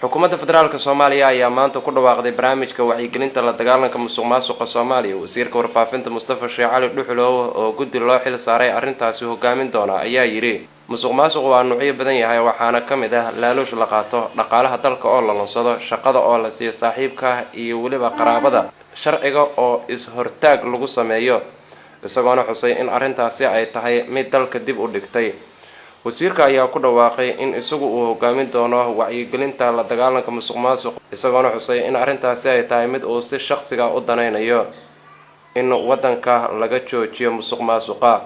xukuumadda federaalka Soomaaliya ayaa maanta ku dhawaaqday barnaamijka wacyigelinta la dagaalanka musuqmaasuqa Soomaaliya. Wasiirka warfaafinta Mustafa Sheekh Cali Dhuxulow oo guddi loo xil saaray arrintaasi hogaamin doona ayaa yiri musuqmaasuqu waa nuucyo badan yahay waxaana kamid ah laaluush la qaato, dhaqaalaha dalka oo la lunsado, shaqada oo la siiyo saaxiibka iyo waliba qaraabada, sharciga oo is-hortaag lagu sameeyo, isagoona xusay in arrintaasi ay tahay mid dalka dib u dhigtay. wasiirka ayaa ku dhawaaqay in isagu uu hogaamin doono wacyigelinta la dagaalanka musuqmaasuq, isagoona xusay in arrintaasi ay tahay mid uu si shakhsiga u danaynayo in wadanka laga joojiyo musuqmaasuqa.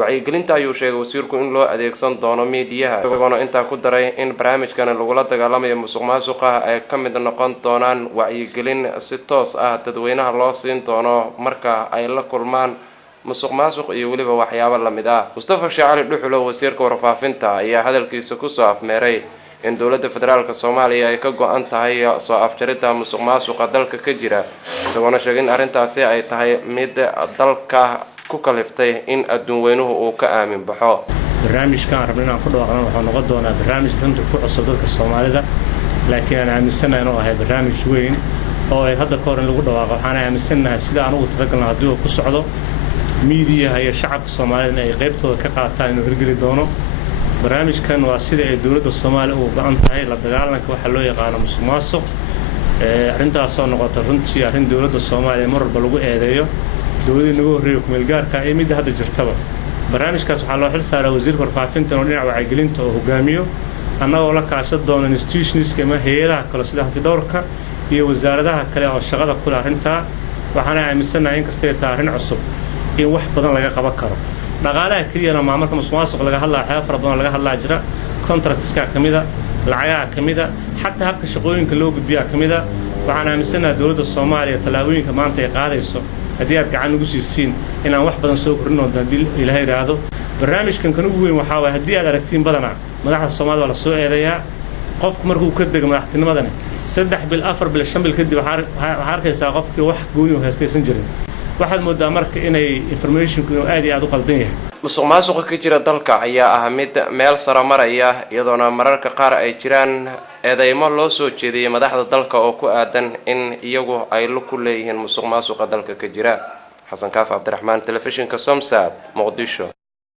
wacyigelinta ayuu sheegay wasiirku in loo adeegsan doono miidiyaha, isagoona intaa ku daray in barnaamijkan lagula dagaalamayo musuqmaasuqa ay ka mid noqon doonaan wacyigelin si toos ah dadweynaha loo siin doono marka ay la kulmaan musuqmaasuq iyo waliba waxyaabo la mid ah. Mustafa Sheekh Cali Dhuxulow wasiirka warfaafinta ayaa hadalkiisa ku soo afmeeray in dowladda federaalka Soomaaliya ay ka go'an tahay soo afjaridda musuqmaasuqa dalka ka jira, isagoona sheegay in arrintaasi ay tahay mid dalka ku kaliftay in adduun weynuhu uu ka aamin baxo. barnaamijkan rabnaa ku dhawaaqno wuxuu noqon doonaa barnaamij runtii ku cusub dadka Soomaalida, laakiin aan aaminsanahay inuu yahay barnaamij weyn oo ay hadda ka hor in lagu dhawaaqo. waxaan aaminsanahay sida aan ugu talagalnay haddii uu ku socdo miidiyaha iyo shacabka Soomaaliyeed ay qaybtooda ka qaataan inuu hirgeli doono. barnaamijkan waa sida ay dowladda Soomaaliya ugu go'an tahay la dagaalanka waxa loo yaqaan musuqmaasuq. arrintaas oo noqota runtii arrin dowladda Soomaaliya mar walba lagu eedeeyo dowladda nagu horreeyay ku meel gaarka ah mid hadda jirtaba. barnaamijkaas waxaa loo xil saaray wasiirka warfaafinta oo dhinaca wacyigelinta oo hogaamiyo, annagoo la kaashan doono institutionska ama hay'adaha kale sida hantidhawrka iyo wasaaradaha kale oo shaqada ku leh arrintaa. waxaana aaminsanahay in kasta ay tahay arrin cusub in wax badan laga qaban karo. dhaqaalaha keliyana marka musuqmaasuq laga hadlaa waxyaabo fara badan laga hadlaa jira, contractska kamida, lacagaha kamida, xataa habka shaqooyinka loo gudbiyaa kamida. waxaan aaminsanahay dowladda Soomaaliya talaabooyinka maanta ay qaadayso haddii aad gacan ugu siisiin inaan wax badan soo kordhin doonto haddii Ilaahay yiraahdo. barnaamijkan kan ugu weyn waxaa waaye haddii aad aragtiin badana madaxda Soomaaliya waa la soo eedeeyaa qofku markuu ka dego madaxtinimadana 3 bil 4 bil 5 bil kadib waxaa arkaysaa qofkii wax gooni u haystaysan jirin. waxaad moodaa marka inay informationku inuu aad iyo aad u qaldan yahay. musuqmaasuqa ka jira dalka ayaa ah mid meel sare maraya, iyadoona mararka qaar ay jiraan eedeymo loo soo jeediyay madaxda dalka oo ku aadan in iyagu ay ku leeyihiin musuqmaasuqa dalka ka jira. xasan kaaf cabdiraxmaan, telefishinka Somsat, Muqdisho.